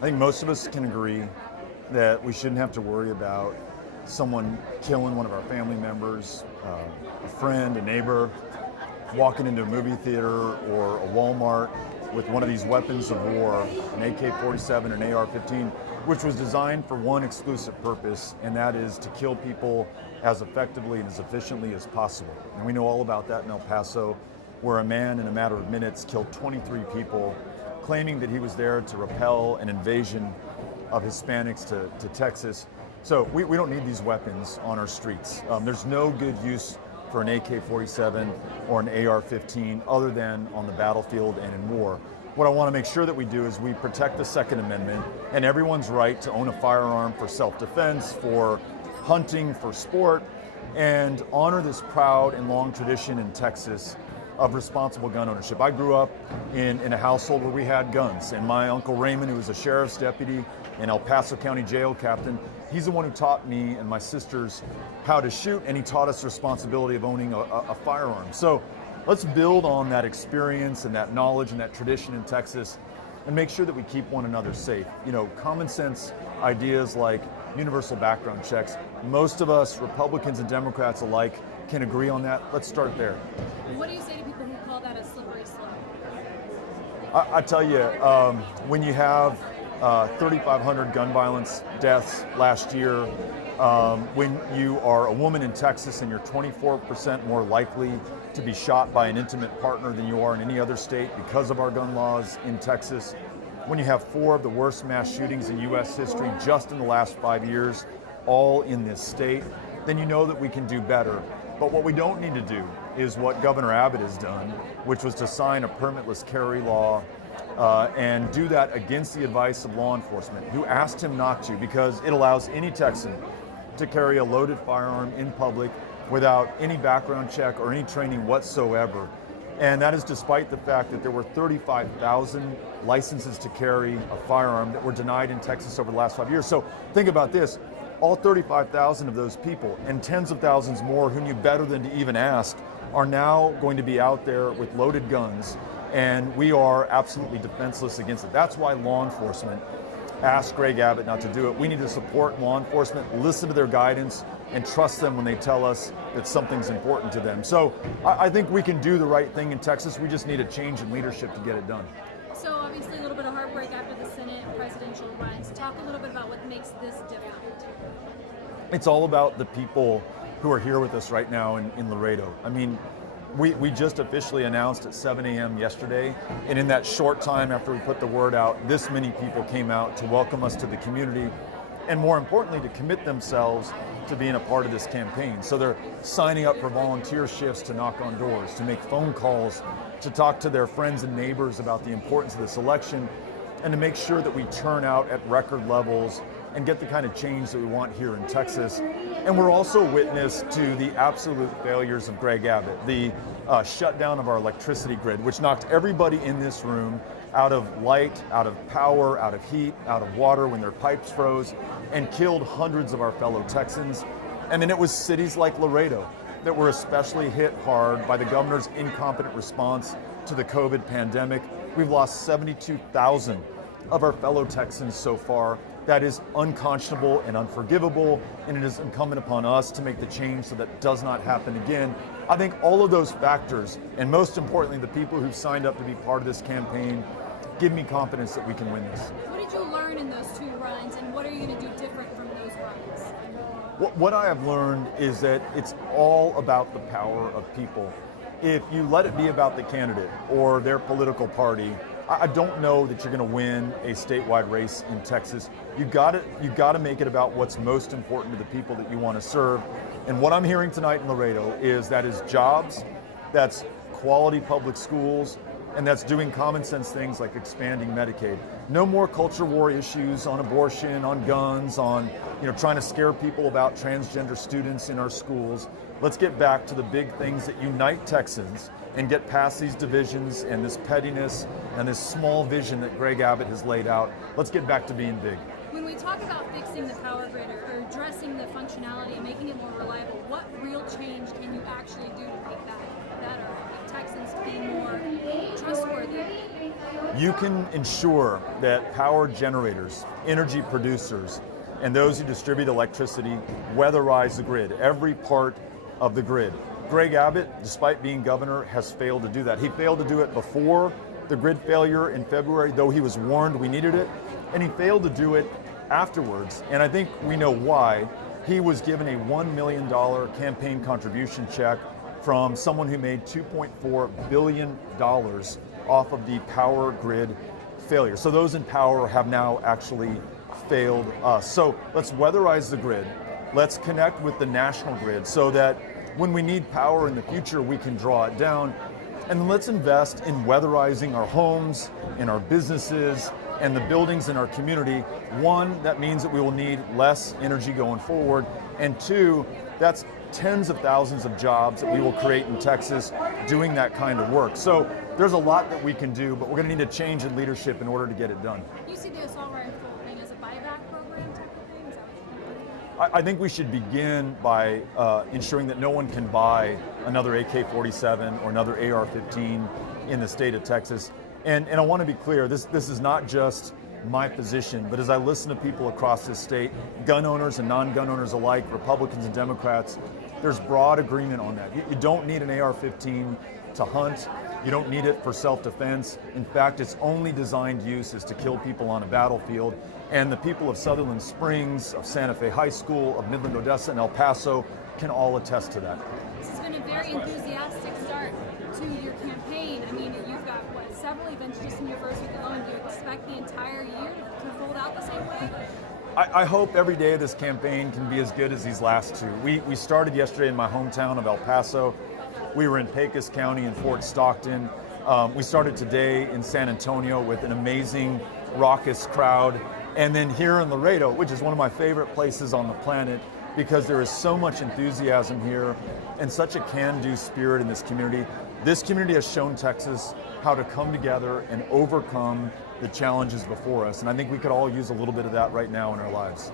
I think most of us can agree that we shouldn't have to worry about someone killing one of our family members, a friend, a neighbor, walking into a movie theater or a Walmart with one of these weapons of war, an AK-47, an AR-15, which was designed for one exclusive purpose, and that is to kill people as effectively and as efficiently as possible. And we know all about that in El Paso, where a man in a matter of minutes killed 23 people, claiming that he was there to repel an invasion of Hispanics to Texas. So we don't need these weapons on our streets. There's no good use for an AK-47 or an AR-15 other than on the battlefield and in war. What I want to make sure that we do is we protect the Second Amendment and everyone's right to own a firearm for self-defense, for hunting, for sport, and honor this proud and long tradition in Texas of responsible gun ownership. I grew up in a household where we had guns, and my Uncle Raymond, who was a sheriff's deputy and El Paso County jail captain, he's the one who taught me and my sisters how to shoot, and he taught us the responsibility of owning a firearm. So let's build on that experience and that knowledge and that tradition in Texas and make sure that we keep one another safe. You know, common sense ideas like universal background checks, most of us, Republicans and Democrats alike, can agree on that. Let's start there. What do you say to people who call that a slippery slope? I tell you, when you have 3,500 gun violence deaths last year, when you are a woman in Texas and you're 24% more likely to be shot by an intimate partner than you are in any other state because of our gun laws in Texas, when you have 4 of the worst mass shootings in U.S. history just in the last 5 years, all in this state, then you know that we can do better. But what we don't need to do is what Governor Abbott has done, which was to sign a permitless carry law and do that against the advice of law enforcement, who asked him not to, because it allows any Texan to carry a loaded firearm in public without any background check or any training whatsoever. And that is despite the fact that there were 35,000 licenses to carry a firearm that were denied in Texas over the last 5 years. So think about this. All 35,000 of those people and tens of thousands more who knew better than to even ask are now going to be out there with loaded guns, and we are absolutely defenseless against it. That's why law enforcement asked Greg Abbott not to do it. We need to support law enforcement, listen to their guidance, and trust them when they tell us that something's important to them. So I think we can do the right thing in Texas. We just need a change in leadership to get it done. So obviously a little bit of heartbreak after the Senate presidential runs. Talk a little bit about what makes this different. It's all about the people who are here with us right now in Laredo. I mean, we just officially announced at 7 a.m. yesterday, and in that short time after we put the word out, this many people came out to welcome us to the community, and more importantly, to commit themselves to being a part of this campaign. So they're signing up for volunteer shifts to knock on doors, to make phone calls, to talk to their friends and neighbors about the importance of this election, and to make sure that we turn out at record levels and get the kind of change that we want here in Texas. And we're also witness to the absolute failures of Greg Abbott, the shutdown of our electricity grid, which knocked everybody in this room out of light, out of power, out of heat, out of water when their pipes froze, and killed hundreds of our fellow Texans. And then it was cities like Laredo that were especially hit hard by the governor's incompetent response to the COVID pandemic. We've lost 72,000 of our fellow Texans so far. That is unconscionable and unforgivable, and it is incumbent upon us to make the change so that does not happen again. I think all of those factors, and most importantly, the people who've signed up to be part of this campaign, give me confidence that we can win this. What did you learn in those 2 runs, and what are you going to do different from those runs? What I have learned is that it's all about the power of people. If you let it be about the candidate or their political party, I don't know that you're going to win a statewide race in Texas. You got to make it about what's most important to the people that you want to serve. And what I'm hearing tonight in Laredo is jobs, that's quality public schools, and that's doing common sense things like expanding Medicaid. No more culture war issues on abortion, on guns, on trying to scare people about transgender students in our schools. Let's get back to the big things that unite Texans and get past these divisions and this pettiness and this small vision that Greg Abbott has laid out. Let's get back to being big. When we talk about fixing the power grid or addressing the functionality and making it more reliable, what real change can you actually do to make that better? Like Texans to be more trustworthy? You can ensure that power generators, energy producers, and those who distribute electricity weatherize the grid, every part of the grid. Greg Abbott, despite being governor, has failed to do that. He failed to do it before the grid failure in February, though he was warned we needed it, and he failed to do it afterwards. And I think we know why. He was given a $1 million campaign contribution check from someone who made $2.4 billion off of the power grid failure. So those in power have now actually failed us. So let's weatherize the grid. Let's connect with the national grid so that when we need power in the future, we can draw it down. And let's invest in weatherizing our homes and our businesses and the buildings in our community. One, that means that we will need less energy going forward. And two, that's tens of thousands of jobs that we will create in Texas doing that kind of work. So there's a lot that we can do, but we're going to need a change in leadership in order to get it done. You see the assault rifle thing as a buyback program type of thing? Is that what I think we should begin by ensuring that no one can buy another AK-47 or another AR-15 in the state of Texas. And I want to be clear, this is not just my position, but as I listen to people across this state, gun owners and non-gun owners alike, Republicans and Democrats, there's broad agreement on that. You don't need an AR-15 to hunt. You don't need it for self-defense. In fact, its only designed use is to kill people on a battlefield. And the people of Sutherland Springs, of Santa Fe High School, of Midland, Odessa, and El Paso can all attest to that. This has been a very enthusiastic start to your campaign. I mean, you've got, several events just in your first week alone. Do you expect the entire year to fold out the same way? I hope every day of this campaign can be as good as these last two. We started yesterday in my hometown of El Paso. We were in Pecos County and Fort Stockton. We started today in San Antonio with an amazing, raucous crowd. And then here in Laredo, which is one of my favorite places on the planet, because there is so much enthusiasm here and such a can-do spirit in this community. This community has shown Texas how to come together and overcome the challenges before us. And I think we could all use a little bit of that right now in our lives.